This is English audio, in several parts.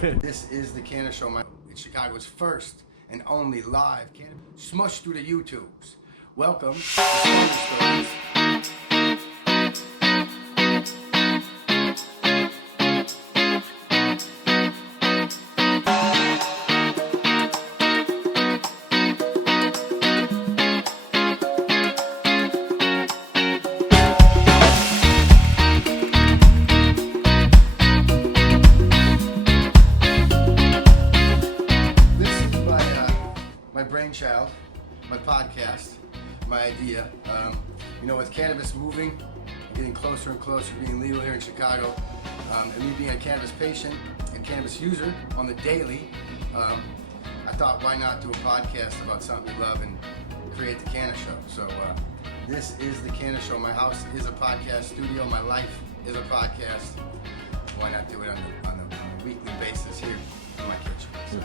This is the CannaShow, it's Chicago's first and only live cannabis smushed through the YouTubes. Welcome to Story Stories. My brainchild, my podcast, my idea. With cannabis moving, getting closer and closer to being legal here in Chicago, and me being a cannabis patient and cannabis user on the daily, I thought, why not do a podcast about something we love and create the CannaShow? So this is the CannaShow. My house is a podcast studio. My life is a podcast. Why not do it on a weekly basis here in my kitchen? So.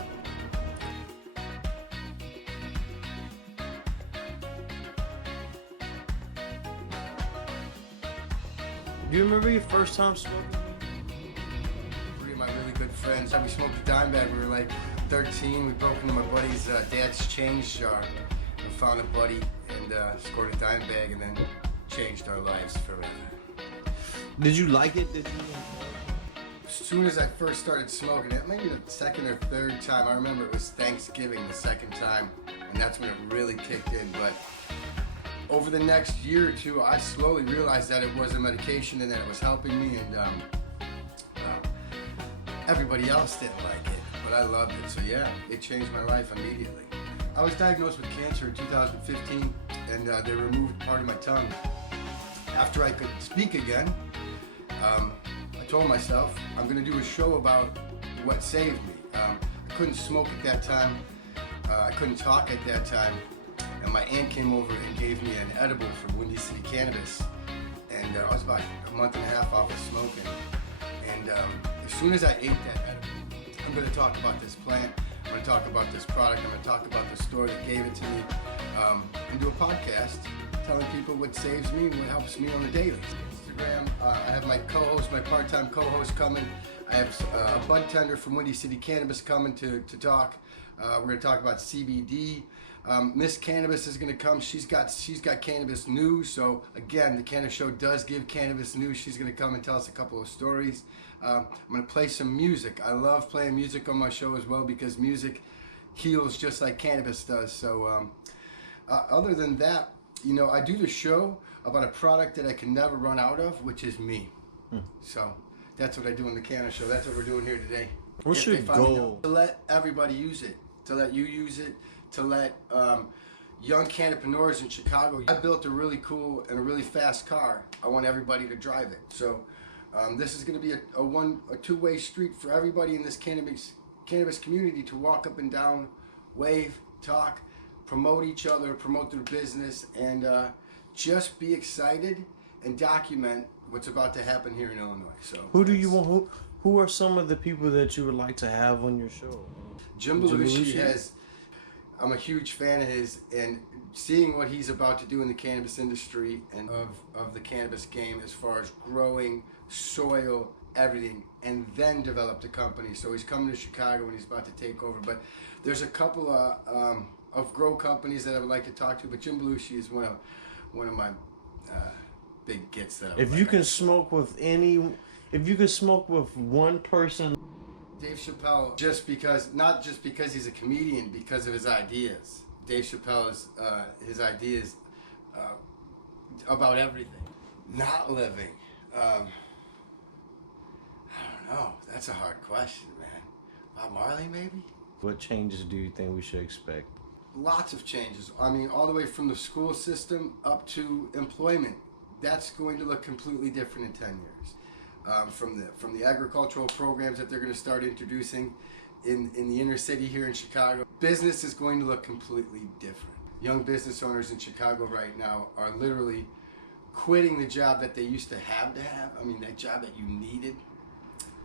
Do you remember your first time smoking? Three of my really good friends. We smoked a dime bag. We were like 13. We broke into my buddy's dad's change jar and found a buddy and scored a dime bag and then changed our lives forever. Did you like it? As soon as I first started smoking it, maybe the second or third time, I remember it was Thanksgiving the second time, and that's when it really kicked in. But over the next year or two, I slowly realized that it was a medication and that it was helping me, and everybody else didn't like it, but I loved it. So yeah, it changed my life immediately. I was diagnosed with cancer in 2015, and they removed part of my tongue. After I could speak again, I told myself I'm going to do a show about what saved me. I couldn't smoke at that time. I couldn't talk at that time. And my aunt came over and gave me an edible from Windy City Cannabis, and I was about a month and a half off of smoking. And as soon as I ate that edible, I'm going to talk about this plant, I'm going to talk about this product, I'm going to talk about the store that gave it to me, and do a podcast telling people what saves me and what helps me on the daily. Instagram, I have my co-host, my part-time co-host coming. I have a bud tender from Windy City Cannabis coming to talk. We're going to talk about CBD. Miss Cannabis is going to come. She's got cannabis news. So again, the CannaShow does give cannabis news. She's going to come and tell us a couple of stories. I'm going to play some music. I love playing music on my show as well because music heals just like cannabis does. So other than that, I do the show about a product that I can never run out of, which is me. So that's what I do on the CannaShow. That's what we're doing here today. What's your goal? To let everybody use it. To let you use it. To let young cannabineurs in Chicago. I built a really cool and a really fast car. I want everybody to drive it. So this is going to be a two-way street for everybody in this cannabis community to walk up and down, wave, talk, promote each other, promote their business, and just be excited and document what's about to happen here in Illinois. So who do you want? Who are some of the people that you would like to have on your show? Jim Belushi has. I'm a huge fan of his, and seeing what he's about to do in the cannabis industry and of the cannabis game as far as growing, soil, everything, and then develop the company. So he's coming to Chicago and he's about to take over. But there's a couple of grow companies that I would like to talk to, but Jim Belushi is one of my big gets that I would If you can smoke with one person. Dave Chappelle, not just because he's a comedian, because of his ideas. Dave Chappelle is his ideas about everything. Not living. I don't know. That's a hard question, man. Bob Marley, maybe? What changes do you think we should expect? Lots of changes. I mean, all the way from the school system up to employment. That's going to look completely different in 10 years. From the agricultural programs that they're going to start introducing in the inner city here in Chicago. Business is going to look completely different. Young business owners in Chicago right now are literally quitting the job that they used to have. I mean, that job that you needed,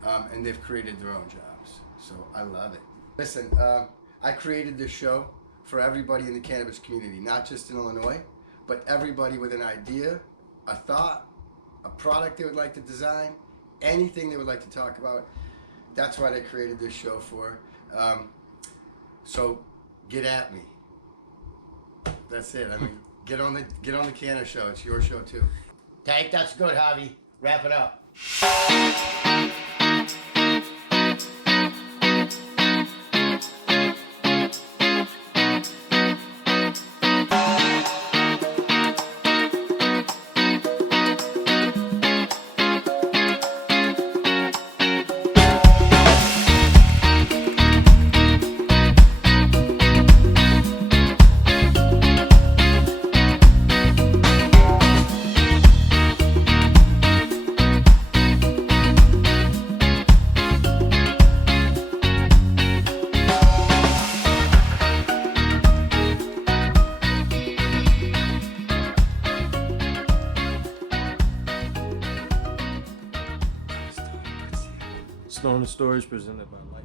and they've created their own jobs. So I love it. Listen, I created this show for everybody in the cannabis community, not just in Illinois, but everybody with an idea, a thought, a product they would like to design, anything they would like to talk about. That's what I created this show for. So get at me. That's it. I mean, get on the CannaShow. It's your show too. Tank, that's good, Javi. Wrap it up. Stoner Stories presented by Life.